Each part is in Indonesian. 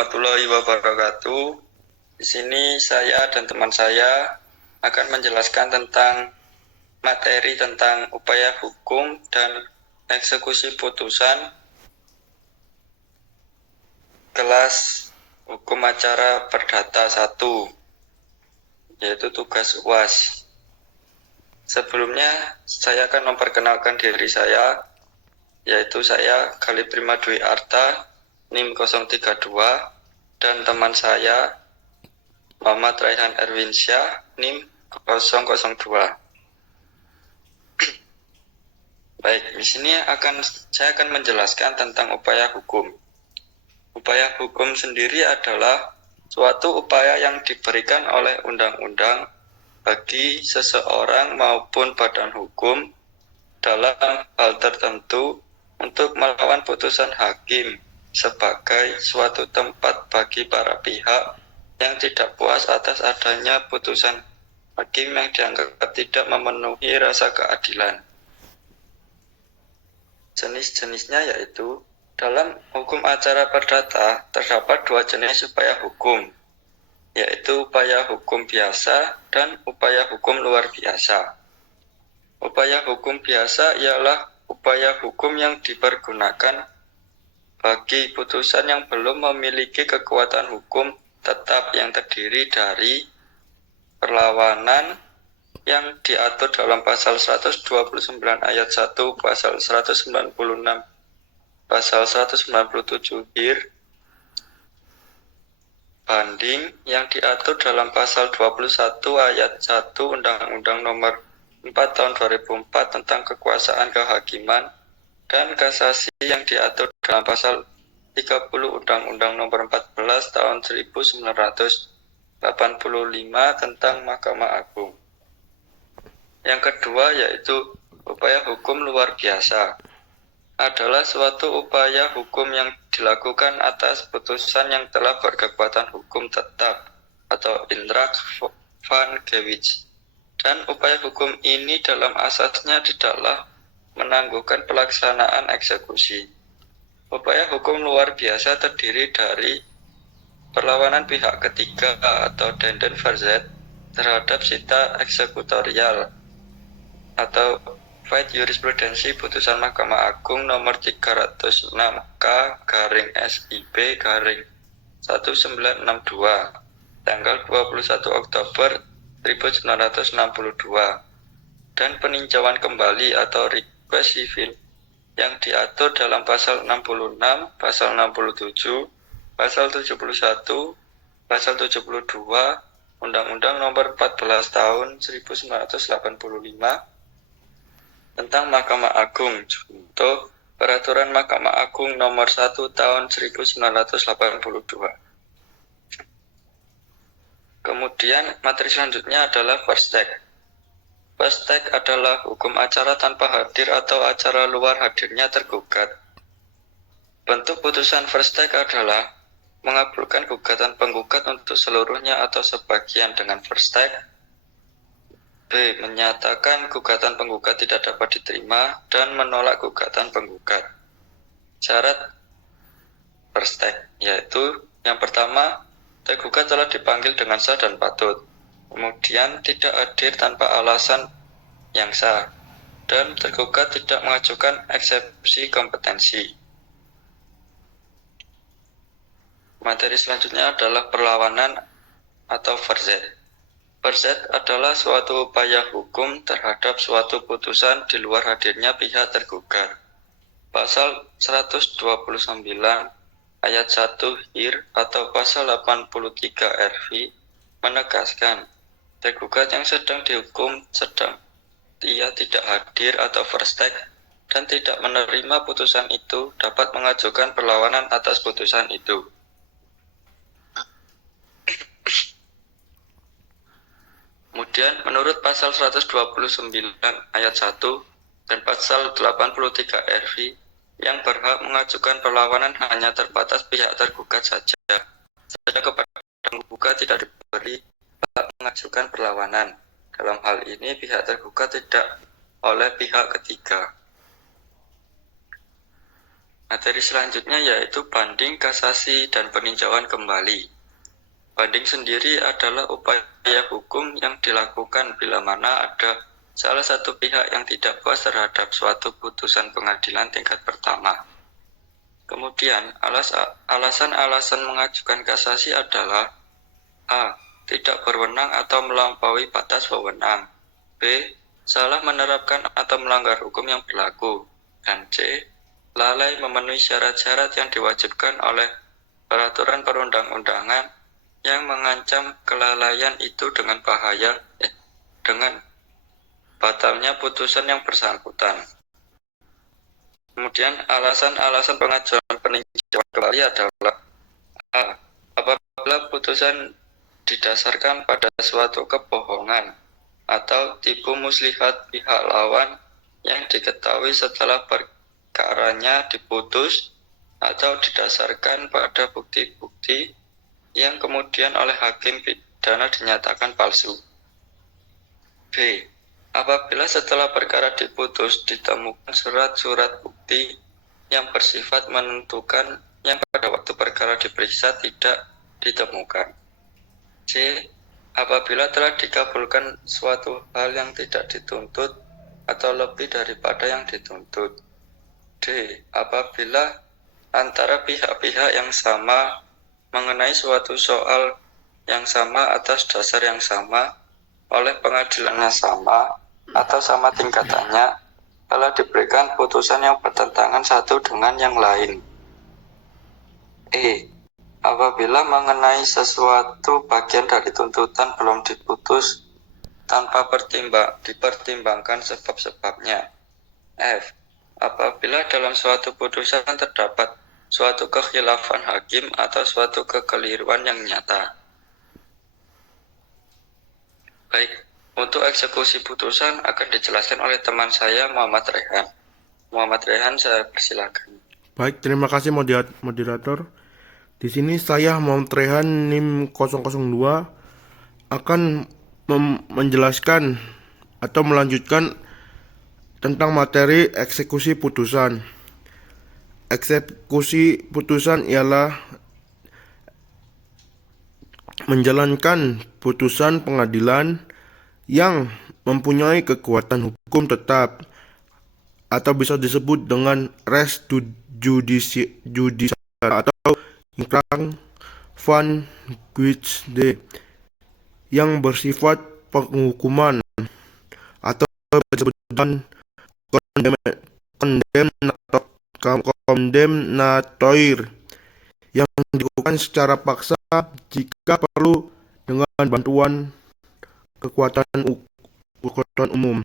warahmatullahi wabarakatuh. Di sini saya dan teman saya akan menjelaskan tentang materi tentang upaya hukum dan eksekusi putusan kelas hukum acara perdata 1, yaitu tugas UAS. Sebelumnya saya akan memperkenalkan diri saya, yaitu saya Galih Prima Dwi Arta, NIM 032, dan teman saya Muhammad Raihan Erwinsyah, NIM 002. Baik, di sini saya akan menjelaskan tentang upaya hukum. Upaya hukum sendiri adalah suatu upaya yang diberikan oleh undang-undang bagi seseorang maupun badan hukum dalam hal tertentu untuk melawan putusan hakim sebagai suatu tempat bagi para pihak yang tidak puas atas adanya putusan hakim yang dianggap tidak memenuhi rasa keadilan. Jenis-jenisnya yaitu, dalam hukum acara perdata terdapat dua jenis upaya hukum, yaitu upaya hukum biasa dan upaya hukum luar biasa. Upaya hukum biasa ialah upaya hukum yang dipergunakan bagi putusan yang belum memiliki kekuatan hukum tetap yang terdiri dari perlawanan yang diatur dalam pasal 129 ayat 1, pasal 196, pasal 197 HIR, banding yang diatur dalam pasal 21 ayat 1 Undang-Undang Nomor 4 tahun 2004 tentang kekuasaan kehakiman, dan kasasi yang diatur dalam pasal 30 Undang-Undang Nomor 14 tahun 1985 tentang Mahkamah Agung. Yang kedua yaitu upaya hukum luar biasa, adalah suatu upaya hukum yang dilakukan atas putusan yang telah berkekuatan hukum tetap atau intrag van gewich. Dan upaya hukum ini dalam asasnya tidaklah menangguhkan pelaksanaan eksekusi. Upaya hukum luar biasa terdiri dari perlawanan pihak ketiga atau denden verzet terhadap sita eksekutorial atau Fight Jurisprudensi Putusan Mahkamah Agung nomor 306K/SIB/1962 tanggal 21 Oktober 1962, dan peninjauan kembali atau request civil yang diatur dalam pasal 66, pasal 67, pasal 71, pasal 72 Undang-Undang Nomor 14 tahun 1985 tentang Mahkamah Agung, contoh Peraturan Mahkamah Agung Nomor 1 tahun 1982. Kemudian materi selanjutnya adalah first take. First take adalah hukum acara tanpa hadir atau acara luar hadirnya tergugat. Bentuk putusan first take adalah mengabulkan gugatan penggugat untuk seluruhnya atau sebagian dengan first take. B. Menyatakan gugatan penggugat tidak dapat diterima dan menolak gugatan penggugat. Syarat first take yaitu yang pertama, tergugat telah dipanggil dengan sah dan patut, kemudian tidak hadir tanpa alasan yang sah, dan tergugat tidak mengajukan eksepsi kompetensi. Materi selanjutnya adalah perlawanan atau verzet. Verzet adalah suatu upaya hukum terhadap suatu putusan di luar hadirnya pihak tergugat. Pasal 129 ayat 1 HIR atau pasal 83 RV menegaskan tergugat yang sedang dihukum sedang ia tidak hadir atau first take dan tidak menerima putusan itu dapat mengajukan perlawanan atas putusan itu. Kemudian menurut pasal 129 ayat 1 dan pasal 83 RV, yang berhak mengajukan perlawanan hanya terbatas pihak tergugat saja. Saja kepada penggugat tidak diberi hak mengajukan perlawanan. Dalam hal ini pihak tergugat tidak oleh pihak ketiga. Materi selanjutnya yaitu banding, kasasi, dan peninjauan kembali. Banding sendiri adalah upaya hukum yang dilakukan bila mana ada salah satu pihak yang tidak puas terhadap suatu putusan pengadilan tingkat pertama. Kemudian, alasan-alasan mengajukan kasasi adalah A. Tidak berwenang atau melampaui batas wewenang. B. Salah menerapkan atau melanggar hukum yang berlaku. Dan C. Lalai memenuhi syarat-syarat yang diwajibkan oleh peraturan perundang-undangan yang mengancam kelalaian itu dengan dengan batalnya putusan yang bersangkutan. Kemudian alasan-alasan pengajuan peninjauan kembali adalah A. Apabila putusan didasarkan pada suatu kebohongan atau tipu muslihat pihak lawan yang diketahui setelah perkaranya diputus atau didasarkan pada bukti-bukti yang kemudian oleh hakim pidana dinyatakan palsu. B. Apabila setelah perkara diputus ditemukan surat-surat bukti yang bersifat menentukan yang pada waktu perkara diperiksa tidak ditemukan. C. Apabila telah dikabulkan suatu hal yang tidak dituntut atau lebih daripada yang dituntut. D. Apabila antara pihak-pihak yang sama mengenai suatu soal yang sama atas dasar yang sama oleh pengadilan yang sama atau sama tingkatannya telah diberikan putusan yang bertentangan satu dengan yang lain. E. Apabila mengenai sesuatu bagian dari tuntutan belum diputus tanpa dipertimbangkan sebab-sebabnya. F. Apabila dalam suatu putusan terdapat suatu kekhilafan hakim atau suatu kekeliruan yang nyata. Baik, untuk eksekusi putusan akan dijelaskan oleh teman saya Muhammad Rehan. Muhammad Rehan, saya persilakan. Baik, terima kasih moderator. Di sini saya Muhammad Rehan NIM 002 akan menjelaskan atau melanjutkan tentang materi eksekusi putusan. Eksekusi putusan ialah menjalankan putusan pengadilan yang mempunyai kekuatan hukum tetap atau bisa disebut dengan res judicialis atau inkrang van guidsde yang bersifat penghukuman atau disebut dengan kondemnatoir yang dilakukan secara paksa jika perlu dengan bantuan kekuatan umum.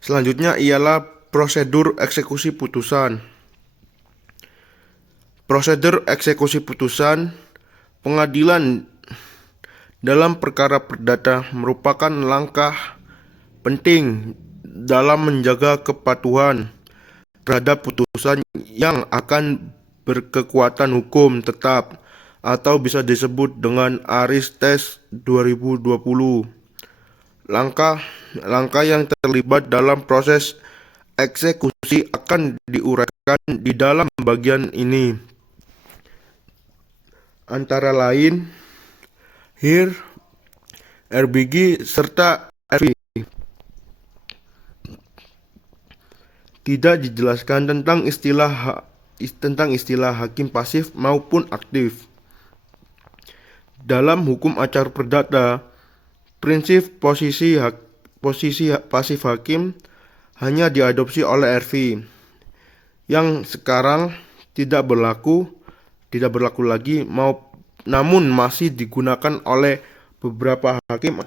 Selanjutnya ialah prosedur eksekusi putusan. Prosedur eksekusi putusan pengadilan dalam perkara perdata merupakan langkah penting dalam menjaga kepatuhan terhadap putusan yang akan berkekuatan hukum tetap atau bisa disebut dengan Aristes 2020. Langkah yang terlibat dalam proses eksekusi akan diuraikan di dalam bagian ini. Antara lain, HIR, RBG, serta RV. Tidak dijelaskan tentang istilah hakim pasif maupun aktif. Dalam hukum acara perdata, prinsip posisi pasif hakim hanya diadopsi oleh RV, yang sekarang tidak berlaku lagi, namun masih digunakan oleh beberapa hakim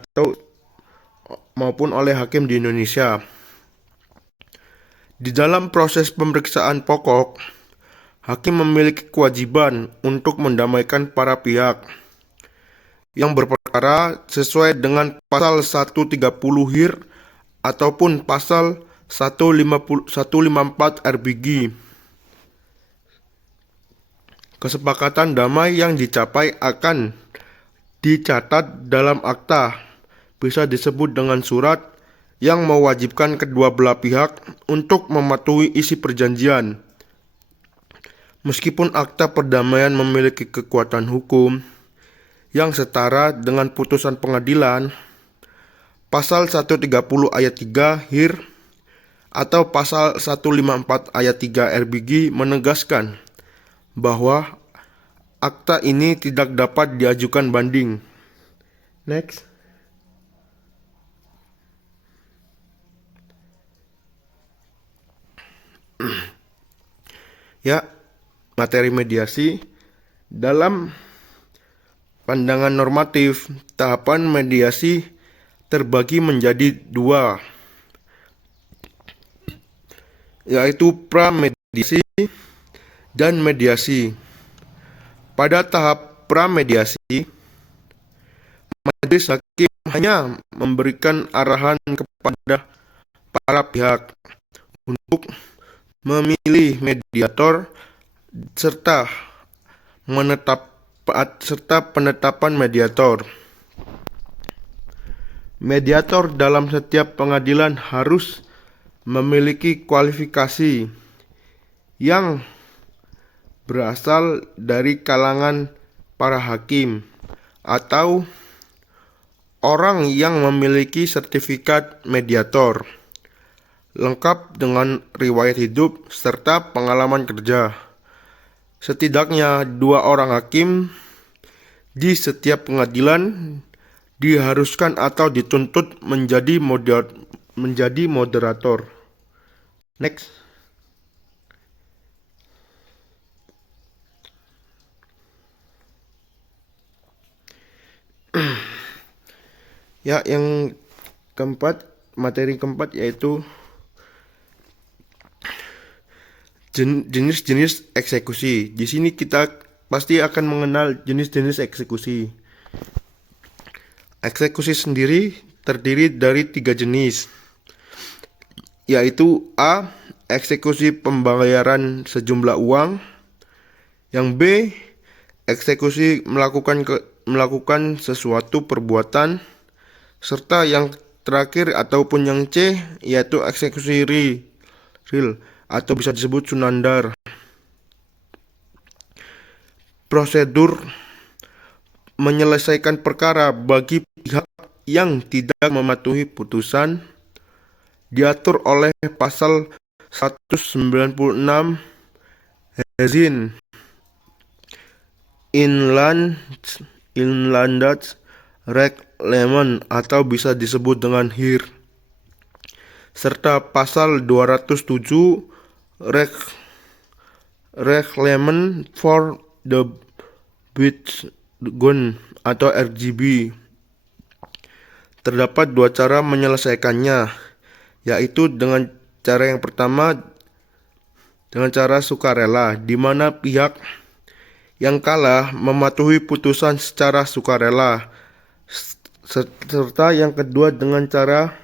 maupun oleh hakim di Indonesia. Di dalam proses pemeriksaan pokok, hakim memiliki kewajiban untuk mendamaikan para pihak yang berperkara sesuai dengan pasal 130 HIR ataupun pasal 154 RBG. Kesepakatan damai yang dicapai akan dicatat dalam akta bisa disebut dengan surat yang mewajibkan kedua belah pihak untuk mematuhi isi perjanjian. Meskipun akta perdamaian memiliki kekuatan hukum yang setara dengan putusan pengadilan, Pasal 130 ayat 3 HIR atau Pasal 154 ayat 3 RBG menegaskan bahwa akta ini tidak dapat diajukan banding. Next. Ya, materi mediasi. Dalam pandangan normatif, tahapan mediasi terbagi menjadi dua, yaitu pramediasi dan mediasi. Pada tahap pramediasi, majelis hakim hanya memberikan arahan kepada para pihak untuk memilih mediator serta penetapan mediator. Mediator dalam setiap pengadilan harus memiliki kualifikasi yang berasal dari kalangan para hakim atau orang yang memiliki sertifikat mediator, lengkap dengan riwayat hidup serta pengalaman kerja. Setidaknya 2 orang hakim di setiap pengadilan diharuskan atau dituntut menjadi moderator. Next. Ya, yang keempat, materi keempat yaitu jenis-jenis eksekusi. Di sini kita pasti akan mengenal jenis-jenis eksekusi. Eksekusi sendiri terdiri dari 3 jenis, yaitu A. Eksekusi pembayaran sejumlah uang. Yang B. Eksekusi melakukan sesuatu perbuatan. Serta yang terakhir ataupun yang C, yaitu eksekusi real atau bisa disebut sunandar. Prosedur menyelesaikan perkara bagi pihak yang tidak mematuhi putusan diatur oleh pasal 196 Hezin Inlandsreglement atau bisa disebut dengan HIR, serta pasal 207 Reglement for the Bitgun atau RGB. Terdapat 2 cara menyelesaikannya, yaitu dengan cara yang pertama dengan cara sukarela, di mana pihak yang kalah mematuhi putusan secara sukarela, serta yang kedua dengan cara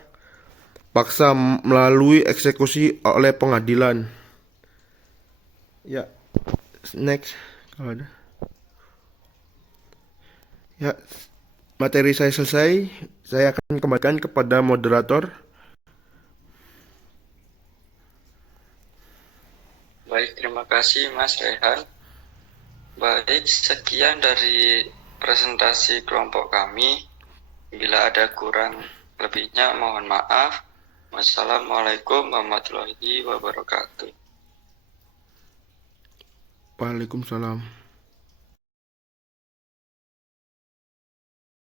paksa melalui eksekusi oleh pengadilan. Ya, next kalau ada. Ya, materi saya selesai. Saya akan kembalikan kepada moderator. Baik, terima kasih Mas Rehan. Baik, sekian dari presentasi kelompok kami. Bila ada kurang lebihnya mohon maaf. Wassalamualaikum warahmatullahi wabarakatuh. Waalaikumsalam.